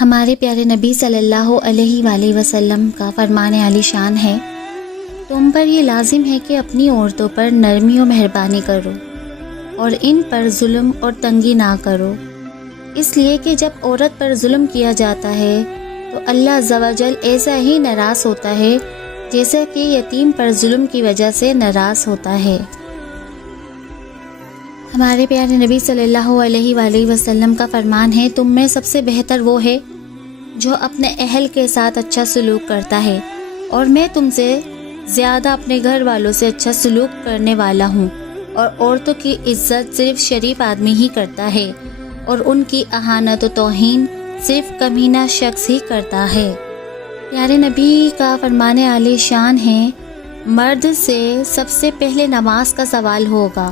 ہمارے پیارے نبی صلی اللہ علیہ وآلہ وسلم کا فرمان عالی شان ہے، تم پر یہ لازم ہے کہ اپنی عورتوں پر نرمی و مہربانی کرو اور ان پر ظلم اور تنگی نہ کرو، اس لیے کہ جب عورت پر ظلم کیا جاتا ہے تو اللہ عز و جل ایسا ہی ناراض ہوتا ہے جیسا کہ یتیم پر ظلم کی وجہ سے ناراض ہوتا ہے۔ ہمارے پیارے نبی صلی اللہ علیہ وآلہ وسلم کا فرمان ہے، تم میں سب سے بہتر وہ ہے جو اپنے اہل کے ساتھ اچھا سلوک کرتا ہے، اور میں تم سے زیادہ اپنے گھر والوں سے اچھا سلوک کرنے والا ہوں، اور عورتوں کی عزت صرف شریف آدمی ہی کرتا ہے اور ان کی اہانت و توہین صرف کمینہ شخص ہی کرتا ہے۔ پیارے نبی کا فرمان عالی شان ہے، مرد سے سب سے پہلے نماز کا سوال ہوگا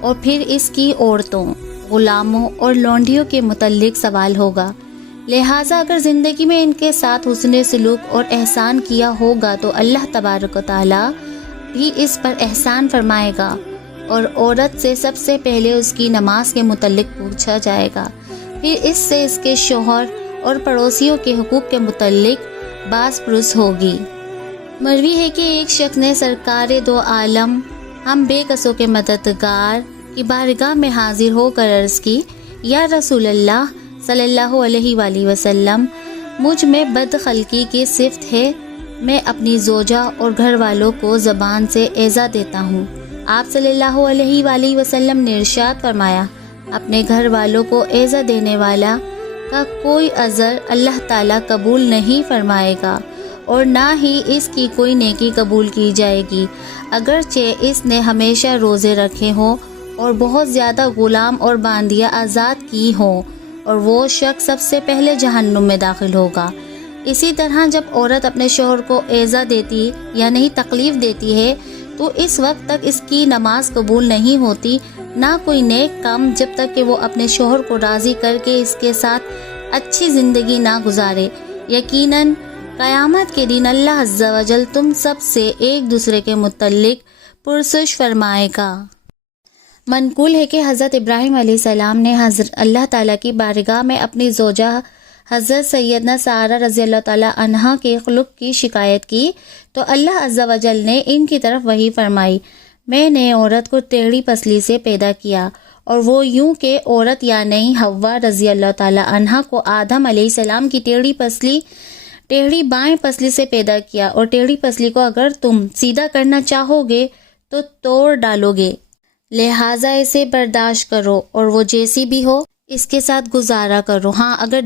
اور پھر اس کی عورتوں، غلاموں اور لونڈیوں کے متعلق سوال ہوگا، لہٰذا اگر زندگی میں ان کے ساتھ حسن سلوک اور احسان کیا ہوگا تو اللہ تبارک و تعالیٰ بھی اس پر احسان فرمائے گا، اور عورت سے سب سے پہلے اس کی نماز کے متعلق پوچھا جائے گا، پھر اس سے اس کے شوہر اور پڑوسیوں کے حقوق کے متعلق باز پرس ہوگی۔ مروی ہے کہ ایک شخص نے سرکار دو عالم ہم بے کسوں کے مددگار کی بارگاہ میں حاضر ہو کر عرض کی، یا رسول اللہ صلی اللہ علیہ وآلہ وسلم، مجھ میں بد خلقی کی صفت ہے، میں اپنی زوجہ اور گھر والوں کو زبان سے ایذا دیتا ہوں۔ آپ صلی اللہ علیہ وآلہ وسلم نے ارشاد فرمایا، اپنے گھر والوں کو ایذا دینے والا کا کوئی عذر اللہ تعالیٰ قبول نہیں فرمائے گا اور نہ ہی اس کی کوئی نیکی قبول کی جائے گی، اگرچہ اس نے ہمیشہ روزے رکھے ہوں اور بہت زیادہ غلام اور باندیاں آزاد کی ہوں، اور وہ شخص سب سے پہلے جہنم میں داخل ہوگا۔ اسی طرح جب عورت اپنے شوہر کو ایذا دیتی یا نہیں تکلیف دیتی ہے تو اس وقت تک اس کی نماز قبول نہیں ہوتی، نہ کوئی نیک کام، جب تک کہ وہ اپنے شوہر کو راضی کر کے اس کے ساتھ اچھی زندگی نہ گزارے۔ یقیناً قیامت کے دن اللہ عز و جل تم سب سے ایک دوسرے کے متعلق پرسش فرمائے گا۔ منقول ہے کہ حضرت ابراہیم علیہ السلام نے اللہ تعالیٰ کی بارگاہ میں اپنی زوجہ حضرت سیدنا سارہ رضی اللہ تعالیٰ عنہا کے خلق کی شکایت کی تو اللہ عز و جل نے ان کی طرف وحی فرمائی، میں نے عورت کو ٹیڑھی پسلی سے پیدا کیا، اور وہ یوں کہ عورت یعنی حوا رضی اللہ تعالیٰ عنہا کو آدم علیہ السلام کی ٹیڑھی بائیں پسلی سے پیدا کیا، اور ٹیڑھی پسلی کو اگر تم سیدھا کرنا چاہو گے تو توڑ ڈالو گے، لہٰذا اسے برداشت کرو اور وہ جیسی بھی ہو اس کے ساتھ گزارا کرو، ہاں اگر